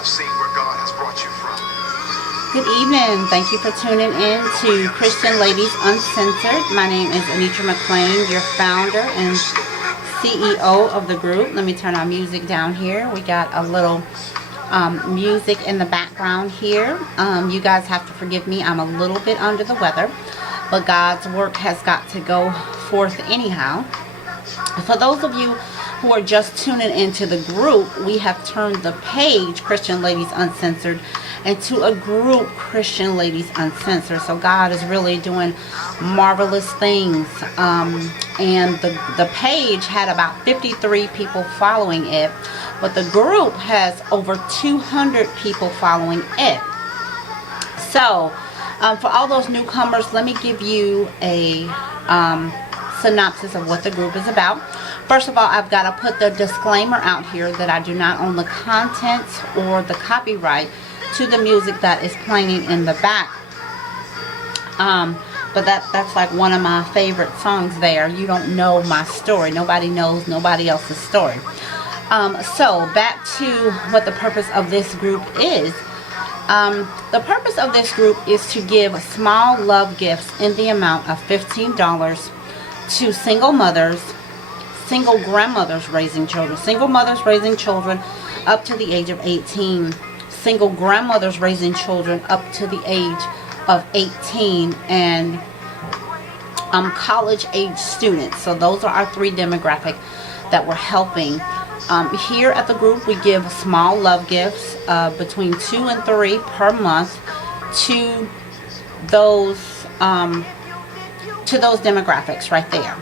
have seen where God has brought you from. Good evening. Thank you for tuning in to Christian Ladies Uncensored. My name is Anitra McClain, your founder and CEO of the group. Let me turn our music down here. We got a little music in the background here. You guys have to forgive me. I'm a little bit under the weather, but God's work has got to go forth anyhow. For those of you who are just tuning into the group, we have turned the page Christian Ladies Uncensored into a group Christian Ladies Uncensored. So God is really doing marvelous things. And the page had about 53 people following it, but the group has over 200 people following it. So for all those newcomers, let me give you a synopsis of what the group is about. First of all, I've got to put the disclaimer out here that I do not own the contents or the copyright to the music that is playing in the back. But that's like one of my favorite songs there. You don't know my story. Nobody knows nobody else's story. So back to what the purpose of this group is. The purpose of this group is to give small love gifts in the amount of $15 to single mothers, single grandmothers raising children, single mothers raising children up to the age of 18, single grandmothers raising children up to the age of 18, and college age students. So those are our three demographics that we're helping. Here at the group, we give small love gifts between 2 and 3 per month to those demographics right there.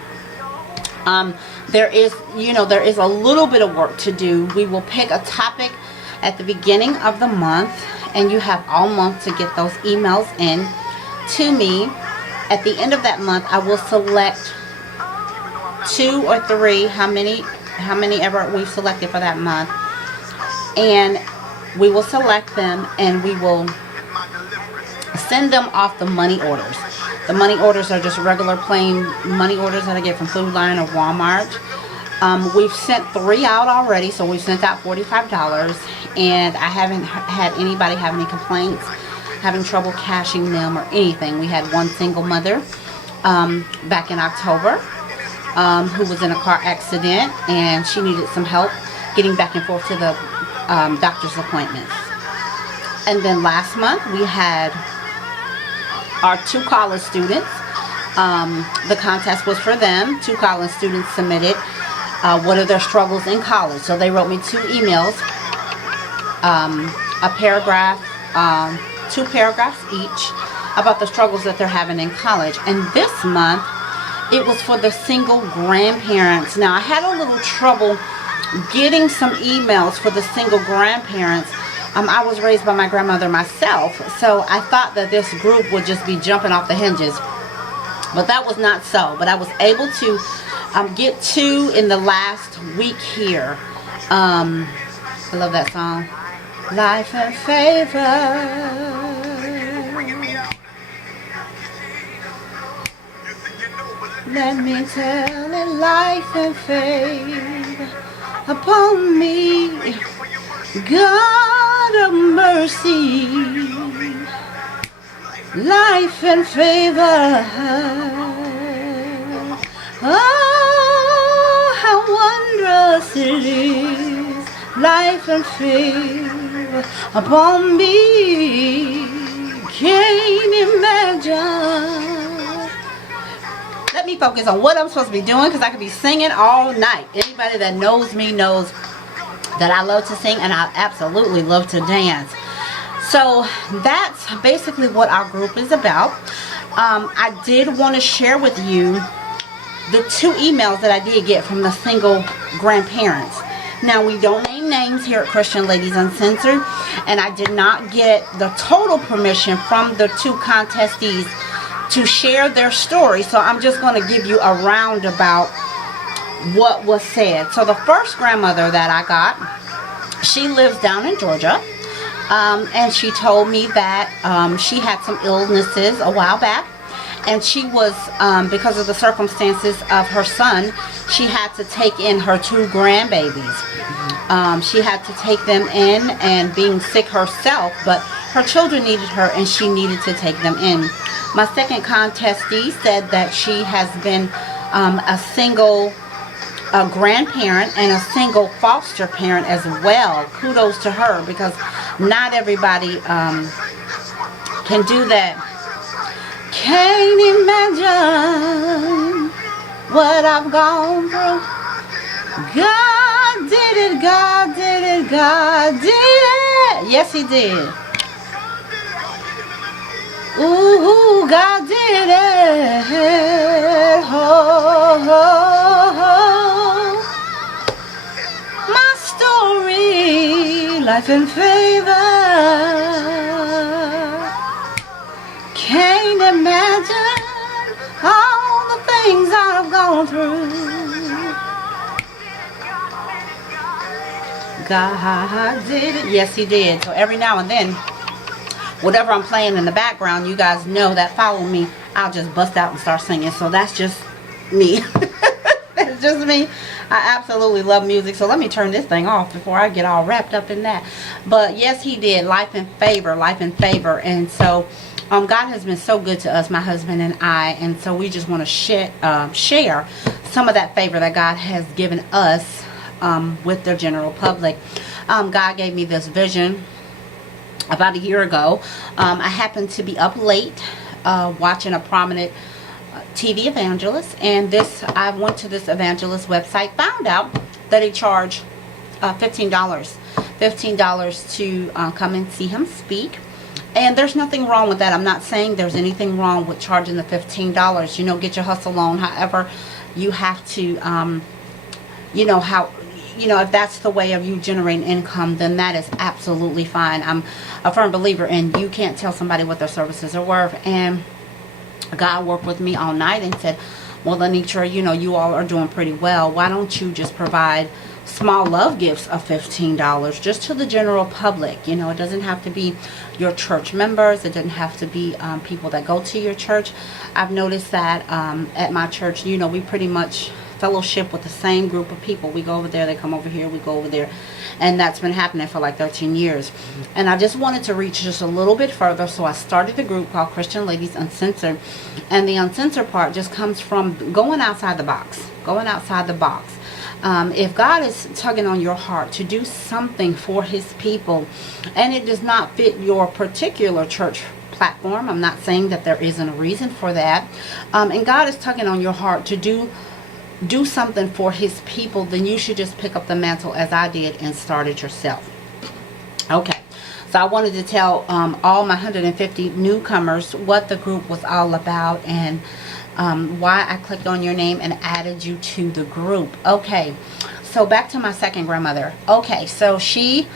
There is a little bit of work to do. We will pick a topic at the beginning of the month, and you have all month to get those emails in to me. At the end of that month, I will select 2 or 3, how many ever we've selected for that month, and we will select them and we will send them off the money orders. The money orders are just regular plain money orders that I get from Food Lion or Walmart. We've sent 3 out already, so we've sent out $45, and I haven't had anybody have any complaints, having trouble cashing them or anything. We had one single mother back in October who was in a car accident, and she needed some help getting back and forth to the doctor's appointments. And then last month we had our 2 college students. The contest was for them. 2 college students submitted what are their struggles in college. So they wrote me 2 emails, a paragraph, 2 paragraphs each about the struggles that they're having in college. And this month it was for the single grandparents. Now I had a little trouble getting some emails for the single grandparents. I was raised by my grandmother myself, so I thought that this group would just be jumping off the hinges, but that was not so. But I was able to get 2 in the last week here. I love that song, Life and Favor. Let me tell it, life and favor upon me, God of mercy, life and favor. Oh, how wondrous it is, life and favor upon me, can't imagine. Let me focus on what I'm supposed to be doing, because I could be singing all night. Anybody that knows me knows that I love to sing, and I absolutely love to dance. So that's basically what our group is about. I did want to share with you the 2 emails that I did get from the single grandparents. Now, we don't name names here at Christian Ladies Uncensored, and I did not get the total permission from the 2 contestees to share their story, so I'm just going to give you a roundabout what was said. So the first grandmother that I got, she lives down in Georgia, and she told me that she had some illnesses a while back, and she was, because of the circumstances of her son, she had to take in her 2 grandbabies. She had to take them in, and being sick herself, but her children needed her and she needed to take them in. My second contestee said that she has been a single grandparent and a single foster parent as well. Kudos to her, because not everybody can do that. Can't imagine what I've gone through. God did it, God did it, God did it. Yes, He did. Ooh, God did it. Oh, oh, oh. My story, life and favor. Can't imagine all the things I've gone through. God did it. Yes, He did. So every now and then, whatever I'm playing in the background, you guys know that follow me, I'll just bust out and start singing. So that's just me. That's just me. I absolutely love music. So let me turn this thing off before I get all wrapped up in that. But yes, He did. Life and favor, life and favor. And so God has been so good to us, my husband and I. And so we just want to share some of that favor that God has given us with the general public. God gave me this vision about a year ago. I happened to be up late watching a prominent TV evangelist, and I went to this evangelist website, found out that he charged $15 to come and see him speak. And there's nothing wrong with that. I'm not saying there's anything wrong with charging the $15. You know, get your hustle on. However, you have to, if that's the way of you generating income, then that is absolutely fine. I'm a firm believer in you can't tell somebody what their services are worth. And God worked with me all night and said, well, Anitra, you all are doing pretty well. Why don't you just provide small love gifts of $15 just to the general public? It doesn't have to be your church members. It doesn't have to be people that go to your church. I've noticed that at my church, we pretty much fellowship with the same group of people. We go over there, they come over here, we go over there. And that's been happening for like 13 years. And I just wanted to reach just a little bit further, so I started a group called Christian Ladies Uncensored. And the uncensored part just comes from going outside the box. If God is tugging on your heart to do something for His people, and it does not fit your particular church platform, I'm not saying that there isn't a reason for that, and God is tugging on your heart to do something for His people, then you should just pick up the mantle as I did and start it yourself. Okay, so I wanted to tell all my 150 newcomers what the group was all about, and why I clicked on your name and added you to the group. Okay, so back to my second grandmother. Okay, so she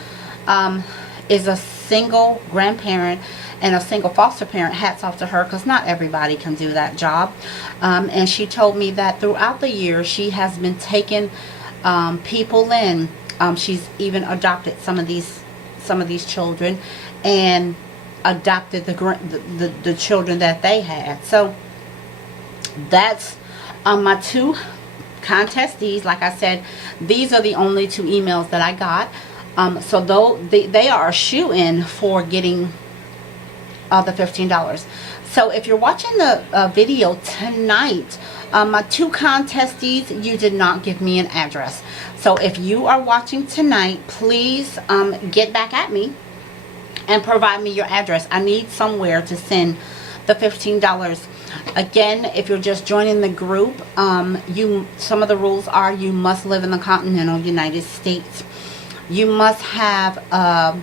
is a single grandparent and a single foster parent. Hats off to her, because not everybody can do that job. And she told me that throughout the year she has been taking people in. She's even adopted some of these children and adopted the children that they had. So that's my two contestees. Like I said, these are the only two emails that I got. So though they are a shoe-in for getting the $15. So if you're watching the video tonight, my two contestees, you did not give me an address. So if you are watching tonight, please get back at me and provide me your address. I need somewhere to send the $15. Again, if you're just joining the group, some of the rules are you must live in the continental United States. You must have a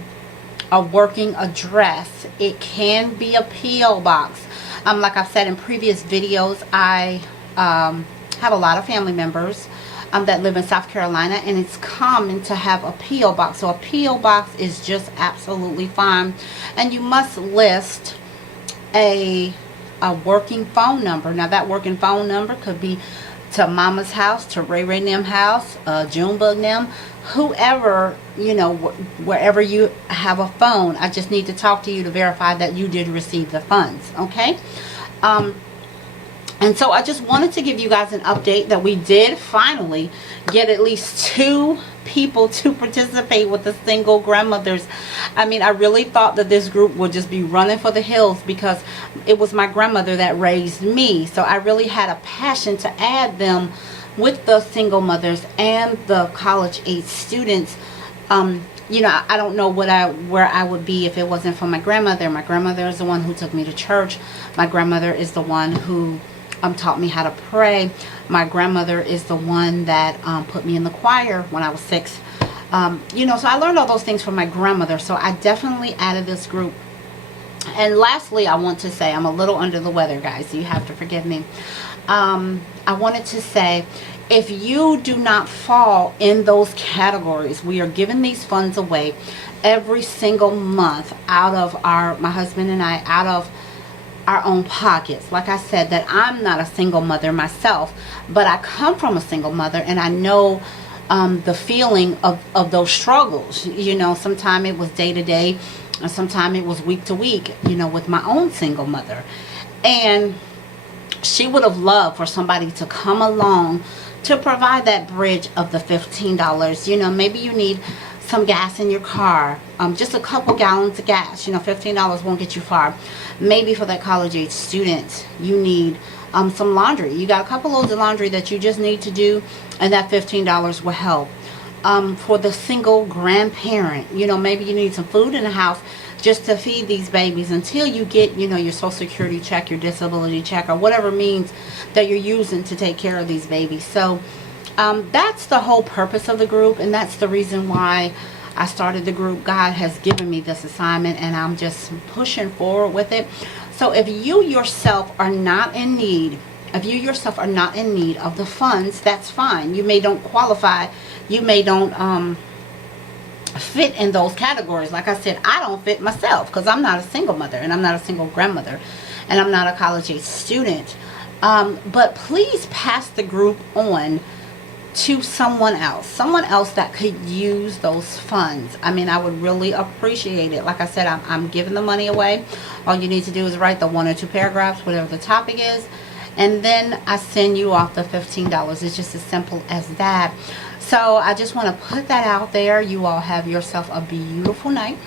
working address. It can be a P.O. box. Like I've said in previous videos, I have a lot of family members that live in South Carolina, and it's common to have a P.O. box. So a P.O. box is just absolutely fine. And you must list a working phone number. Now that working phone number could be to Mama's house, to Ray Ray Nim house, Junebug Nim, whoever, wherever you have a phone. I just need to talk to you to verify that you did receive the funds. Okay. And so I just wanted to give you guys an update that we did finally get at least 2 people to participate with the single grandmothers. I mean, I really thought that this group would just be running for the hills because it was my grandmother that raised me. So I really had a passion to add them with the single mothers and the college age students. You know, I don't know where I would be if it wasn't for my grandmother. My grandmother is the one who took me to church. My grandmother is the one who taught me how to pray. My grandmother is the one that put me in the choir when I was 6. You know, so I learned all those things from my grandmother. So I definitely added this group. And lastly, I want to say, I'm a little under the weather, guys, so you have to forgive me. I wanted to say, if you do not fall in those categories, we are giving these funds away every single month out of my husband and I, out of our own pockets. Like I said, that I'm not a single mother myself, but I come from a single mother, and I know the feeling of those struggles. You know, sometimes it was day to day, and sometimes it was week to week, you know, with my own single mother. And she would have loved for somebody to come along to provide that bridge of the $15. You know, maybe you need some gas in your car, just a couple gallons of gas. You know, $15 won't get you far. Maybe for that college age student, you need some laundry. You got a couple loads of laundry that you just need to do, and that $15 will help. For the single grandparent, you know, maybe you need some food in the house just to feed these babies until you get, you know, your Social Security check, your disability check, or whatever means that you're using to take care of these babies. So that's the whole purpose of the group, and that's the reason why I started the group. God has given me this assignment, and I'm just pushing forward with it. So if you yourself are not in need, of the funds, that's fine. You may don't qualify. You may don't fit in those categories. Like I said, I don't fit myself because I'm not a single mother, and I'm not a single grandmother, and I'm not a college age student. But please pass the group on to someone else that could use those funds. I mean, I would really appreciate it. Like I said, I'm giving the money away. All you need to do is write the 1 or 2 paragraphs, whatever the topic is, and then I send you off the $15. It's just as simple as that. So I just want to put that out there. You all have yourself a beautiful night.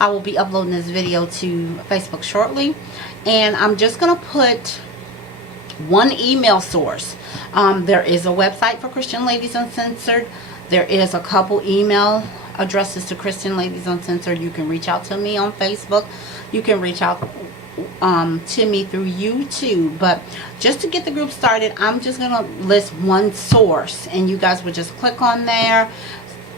I will be uploading this video to Facebook shortly, and I'm just going to put one email source. There is a website for Christian Ladies Uncensored. There is a couple email addresses to Christian Ladies Uncensored. You can reach out to me on Facebook. You can reach out to me through YouTube. But just to get the group started, I'm just going to list one source, and you guys would just click on there,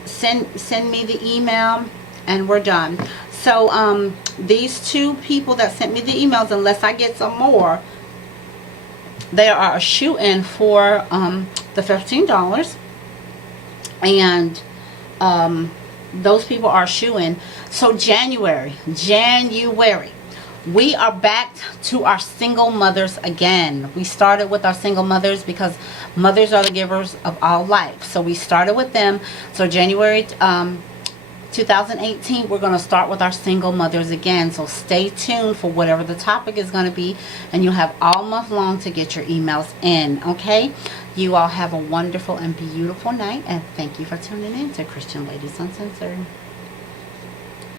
send me the email, and we're done. So these 2 people that sent me the emails, unless I get some more, they are a shoe-in for the $15, and those people are shoe-in. So January, we are back to our single mothers again. We started with our single mothers because mothers are the givers of all life. So we started with them. So January 2018, we're going to start with our single mothers again. So stay tuned for whatever the topic is going to be, and you'll have all month long to get your emails in. Okay? You all have a wonderful and beautiful night, and thank you for tuning in to Christian Ladies Uncensored.